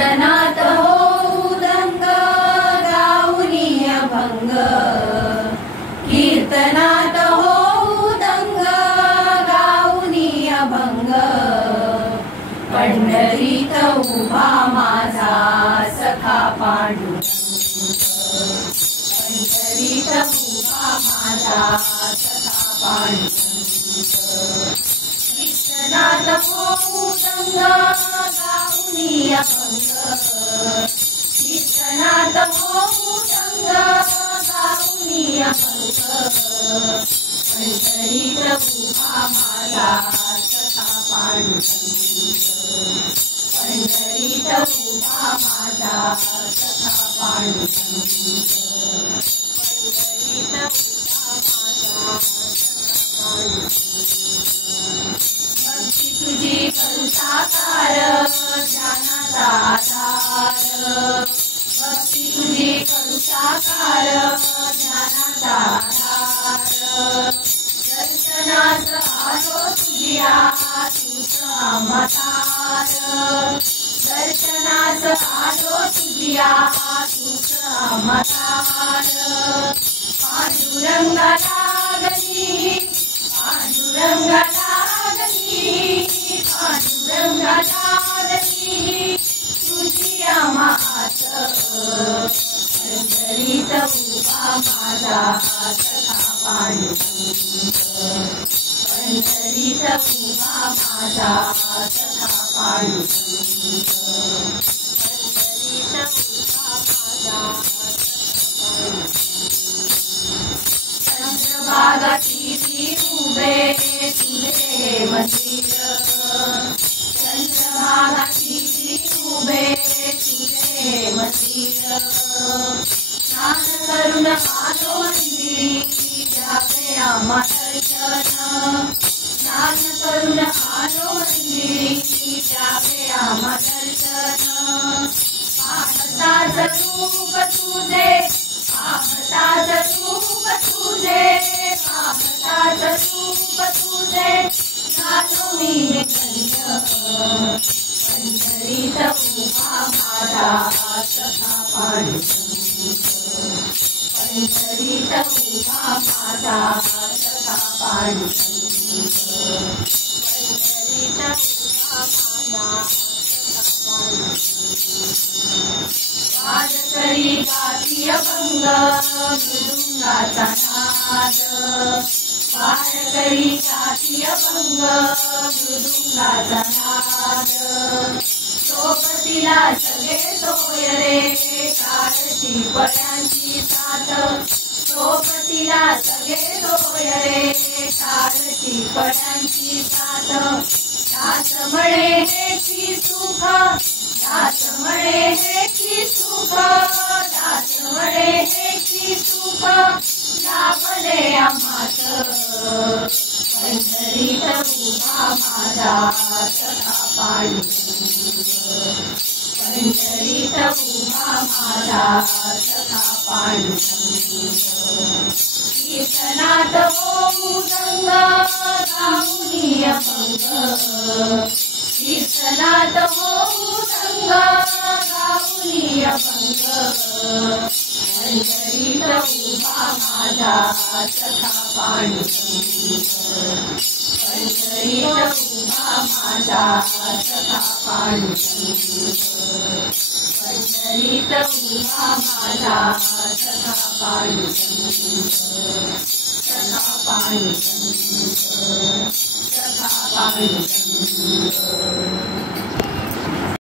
कीर्तनात होऊ दंग गाऊनी अभंग कीर्तनात होऊ दंग गाऊनी अभंग पंढरीत उभा माझा सखा पांडुरंग पंढरीत उभा माझा सखा पांडुरंग कीर्तनात होऊ दंग गाऊनी अभंग कीर्तनात होऊ दंग गाऊनी अभंग पंढरीत उभा माझा सखा पांडुरंग पंढरीत उभा माझा सखा पांडुरंग पंढरीत उभा माझा सखा पांडुरंग भक्ती तुझी करू साकार ज्ञानाचा आधार भक्ती तुझी करू साकार ज्ञानाचा आधार दर्शनास आलो तुझ्या तूच अमतार दर्शनास आलो तुझ्या तूच अमतार पांडुरंगा लागली पांडुरंगा लागली पांडुरंगा लागली तुझी मात पंढरीत उभा माझा सखा पांडुरंग पंढरीत उभा माझा सखा पांडुरंग पंढरीत उभा माझा चंद्रभागाची उभे तुझे मंदिर चंद्रभागाची उभे तुझे मंदिर स्नान करून आलो मंदिरी जाते आम्हा दर्शन स्नान करून आलो मंदिरी जाते आम्हा दर्शन पाहताच रूप तुझे पाहताच रूप तुझे पाहताच रूप तुझे झालो मी धन्य पंढरीत उभा माझा सखा पांडुरंग पंढरीत उभा माझा सखा पांडुरंग पंढरीत उभा माझा सखा पांडुरंग वारकरी गाती अभंग मृदुंगाचा नाद वारकरी गाती अभंग मृदुंगाचा नाद सोबतीला सगळे सोयरे काळची पड्यांची साथ सोबतीला सगळे सोयरे काळची पड्यांची साथ दास म्हणे हेची सुख दास म्हणे हेची सुख दास म्हणे हेची सुख लाभले आम्हास पंढरीत उभा माझा सखा पांडुरंग पंढरीत उभा माझा सखा पांडुरंग कीर्तनात होऊ दंग गाऊनी अभंग कीर्तनात होऊ दंग गाऊनी अभंग पंढरीत उभा माझा सखा पांडुरंग पंढरीत उभा माझा सखा पांडुरंग पंढरीत उभा माझा सखा पांडुरंग सखा पांडुरंग सखा पांडुरंग